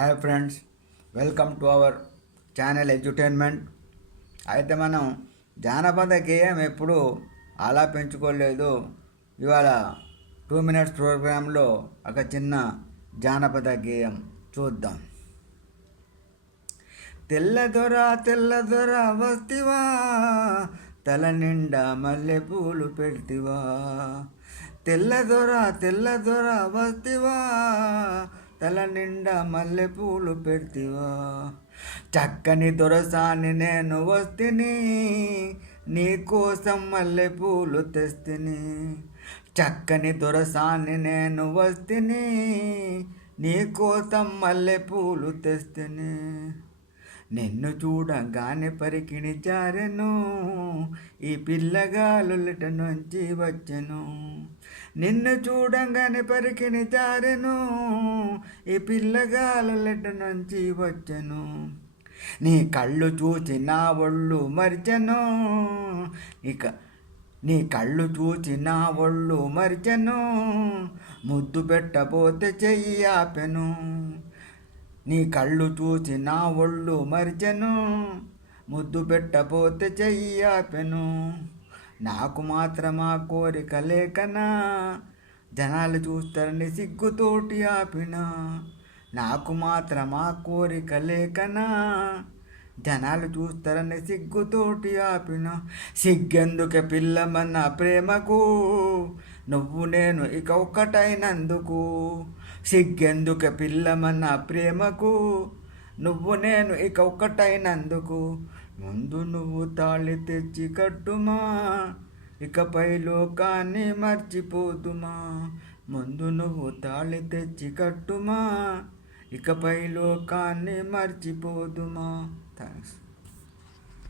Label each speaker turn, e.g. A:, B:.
A: Hi friends welcome to our channel edutainment అయితే మనం జానపద గేయం ఎప్పుడు ఆలాపించుకోలేదు ఇవాళ టూ మినిట్స్ ప్రోగ్రాంలో ఒక చిన్న జానపద గేయం చూద్దాం. తెల్లదొర తెల్లదొర వస్తివా తల నిండా మల్లెపూలు పెడితివా. తెల్లదొర తెల్లదొర వస్తివా తల నిండా మల్లెపూలు పెడతివా? చక్కని దొరసాని నేను వస్తిని నీ కోసం మల్లెపూలు తెస్తిని. చక్కని దొరసాని నేను వస్తిని నీ కోసం మల్లెపూలు తెస్తిని. నిన్ను చూడగానే పరికిణి జారెను ఈ పిల్లగాలులట నుంచి వచ్చెను. నిన్ను చూడంగానే పరికిణి జారెను ఈ పిల్లగాలులట నుంచి వచ్చెను. నీ కళ్ళు చూసి నా ఒళ్ళు మరిచెను ఇక నీ కళ్ళు చూసి నా ఒళ్ళు మరిచెను ముద్దు పెట్టబోతే చెయ్యి ఆపెను. నీ కళ్ళు చూసి నా ఒళ్ళు మరిచెను ముద్దు పెట్టబోతే చెయ్యి ఆపెను. నాకు మాత్రం కోరిక లేకనా? జనాలు చూస్తారని సిగ్గుతోటి ఆపిన. నాకు మాత్రం కోరిక లేకనా? జనాలు చూస్తారని సిగ్గుతోటి ఆపిన. సిగ్గెందుకే పిల్లమన్న ప్రేమకు? నువ్వు నేను ఇక ఒక్కటైనందుకు? సిగ్గెందుకు పిల్లమన్న ప్రేమకు. నువ్వు నేను ఇక ఒక్కటైనందుకు. ముందు నువ్వు తాళి తెచ్చి కట్టుమా. ఇకపై లోకాన్ని మర్చిపోతుమా ముందు నువ్వు తాళి తెచ్చి కట్టుమా. ఇకపై లోకాన్ని మర్చిపోదుమా. థ్యాంక్స్